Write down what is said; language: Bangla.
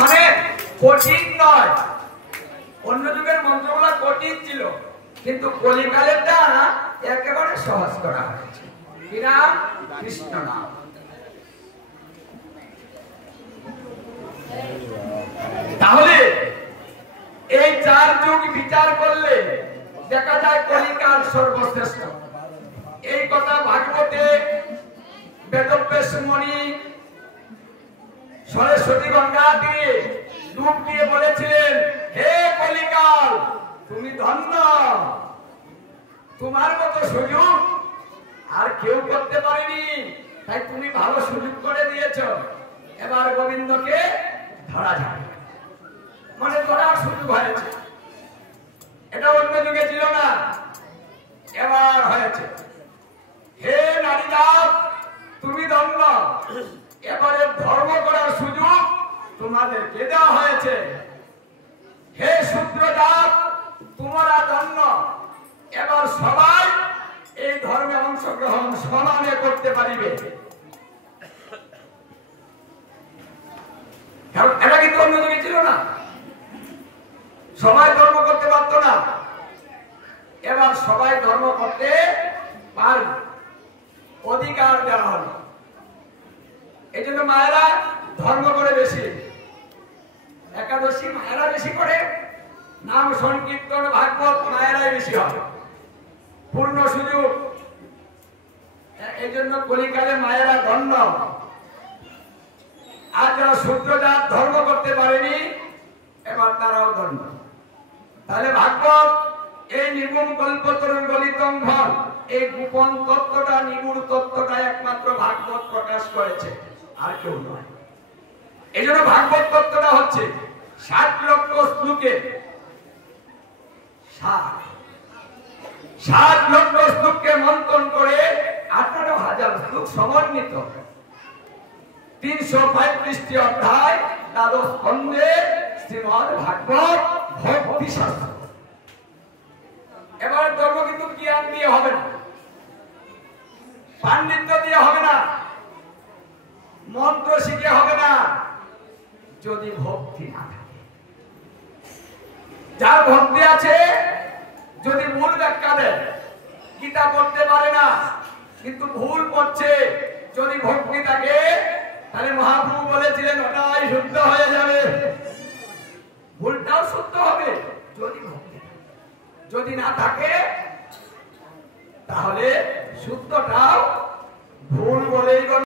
মানে কঠিন নয়, অন্য যুগের মন্ত্রগুলো কঠিন ছিল, কিন্তু কলিকালেরটা একেবারে সহজ করা হয়েছে। কি নাম? কৃষ্ণ নাম। তাহলে এই চার যুগ বিচার করলে দেখা যায় কলিকাল সর্বশ্রেষ্ঠ। এই কথা ভাগবতে বেদব্যাস মুনি সরস্বতী গঙ্গা দিয়ে ডুব দিয়ে বলেছিলেন, হে কলিকাল তুমি ধন্য, তোমার মতো সুযোগ আর কেউ করতে পারেনি, তাই তুমি ভালো সুযোগ করে দিয়েছ। এবার গোবিন্দকে ধরা যাবে, মানে ধরার সুযোগ হয়েছে। এটা অন্য যুগে ছিল না, এবার হয়েছে। হে নারীজাত তুমি ধন্য, এবারে ধর্ম করার সুযোগ তোমাদেরকে দেওয়া হয়েছে। হে শূদ্রজাত তোমরা ধন্য, এবার সবাই এই ধর্মে অংশগ্রহণ সমানে করতে পারিবে। এটা কিন্তু অন্য যুগে ছিল না, সবাই ধর্ম করতে পারতো না, এবার সবাই ধর্ম করতে পারবে, অধিকার দেওয়া হলো। এই জন্য মায়েরা ধর্ম করে বেশি, একাদশী মায়েরা বেশি করে, নাম সংকীর্তন ভাগবত মায়েরাই বেশি হয়, পূর্ণ সুযোগ। এই জন্য কলিকালে মায়েরা ধন্য। আর যারা শূদ্রজাত ধর্ম করতে পারেনি এবার তারাও ধন্য। তাহলে ভাগবত এই নিগুণ কল্পতরুণ গলিতং ধন, এই গোপন তত্ত্বটা, নিগুণ তত্ত্বটা একমাত্র ভাগবত প্রকাশ করেছে, আর কেউ নয়। এই জন্য ভাগবত তত্ত্বটা হচ্ছে 60 লক্ষ শ্লোকে 60 লক্ষ শ্লোককে মন্থন করে 18,000 শ্লোক সমন্বিত 335টি অধ্যায়, দ্বাদশ খণ্ডে শ্রীমদ ভাগবত ভক্তি শাস্ত্র। এবার ধর্ম কিন্তু জ্ঞান দিয়ে হবে না, পাণ্ডিত্য দিয়ে হবে না, মন্ত্র শিখে হবে না, যদি ভক্তি না থাকে। যার ভক্তি আছে, যদি ভুল ব্যাখ্যা দেয়, গীতা পড়তে পারে না কিন্তু ভুল পড়ছে, যদি ভক্তি থাকে, তাহলে মহাপ্রভু বলেছিলেন ওটাই শুদ্ধ হয়ে যাবে, ভুলটাও শুদ্ধ হবে যদি ভক্তি। যদি না থাকে তাহলে শুদ্ধটাও ভুল বলেই